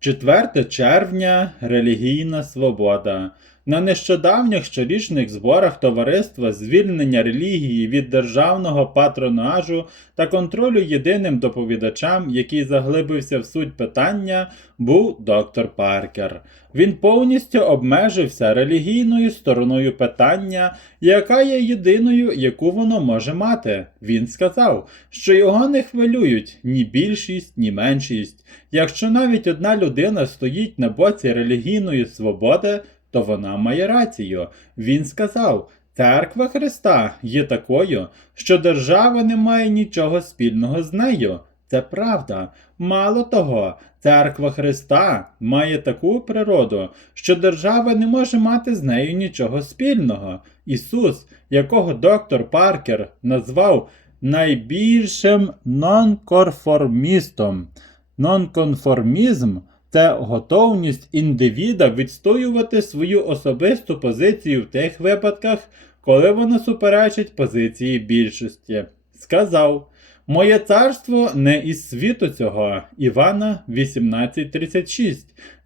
4 червня релігійна свобода. На нещодавніх щорічних зборах товариства звільнення релігії від державного патронажу та контролю єдиним доповідачем, який заглибився в суть питання, був доктор Паркер. Він повністю обмежився релігійною стороною питання, яка є єдиною, яку воно може мати. Він сказав, що його не хвилюють ні більшість, ні меншість. Якщо навіть одна людина стоїть на боці релігійної свободи, то вона має рацію. Він сказав: Церква Христа є такою, що держава не має нічого спільного з нею. Це правда. Мало того, церква Христа має таку природу, що держава не може мати з нею нічого спільного. Ісус, якого доктор Паркер назвав найбільшим нонконформістом. Нонконформізм це готовність індивіда відстоювати свою особисту позицію в тих випадках, коли вона суперечить позиції більшості. Сказав. Моє царство не із світу цього. Івана 18.36.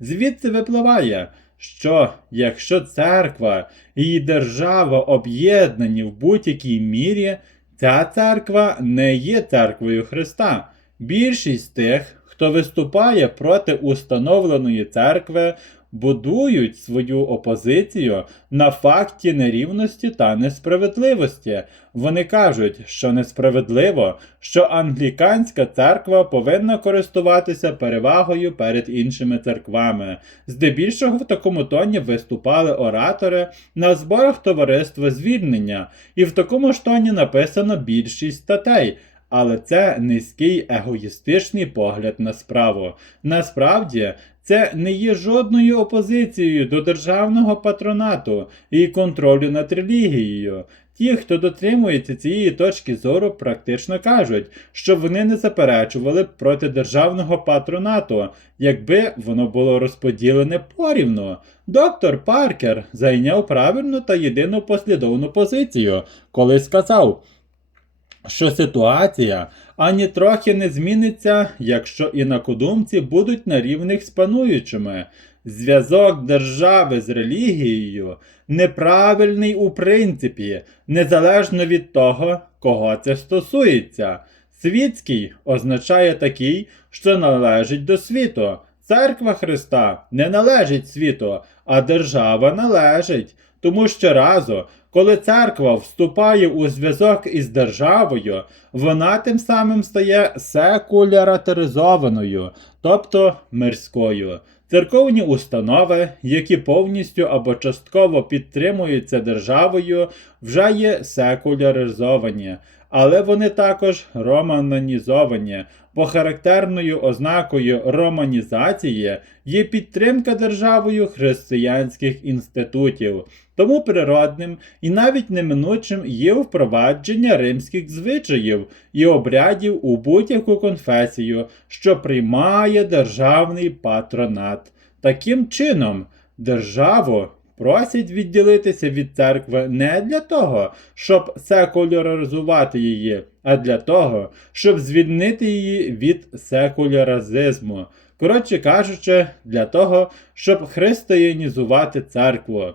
Звідси випливає, що якщо церква і держава об'єднані в будь-якій мірі, ця церква не є церквою Христа. Більшість тих, хто виступає проти установленої церкви, будують свою опозицію на факті нерівності та несправедливості. Вони кажуть, що несправедливо, що англіканська церква повинна користуватися перевагою перед іншими церквами. Здебільшого в такому тоні виступали оратори на зборах товариства звільнення, і в такому ж тоні написано більшість статей. Але це низький егоїстичний погляд на справу. Насправді, це не є жодною опозицією до державного патронату і контролю над релігією. Ті, хто дотримується цієї точки зору, практично кажуть, що вони не заперечували б проти державного патронату, якби воно було розподілене порівну. Доктор Паркер зайняв правильну та єдину послідовну позицію, коли сказав що ситуація ані трохи не зміниться, якщо інакодумці будуть на рівних з пануючими. Зв'язок держави з релігією неправильний у принципі, незалежно від того, кого це стосується. Світський означає такий, що належить до світу. Церква Христа не належить світу, а держава належить. Тому що разу, коли церква вступає у зв'язок із державою, вона тим самим стає секуляратизованою, тобто мирською. Церковні установи, які повністю або частково підтримуються державою, вже є секуляризовані, але вони також романізовані, бо характерною ознакою романізації є підтримка державою християнських інститутів. Тому природним і навіть неминучим є впровадження римських звичаїв і обрядів у будь-яку конфесію, що приймає державний патронат. Таким чином, державу просять відділитися від церкви не для того, щоб секуляризувати її, а для того, щоб звільнити її від секуляризму. Коротше кажучи, для того, щоб християнізувати церкву.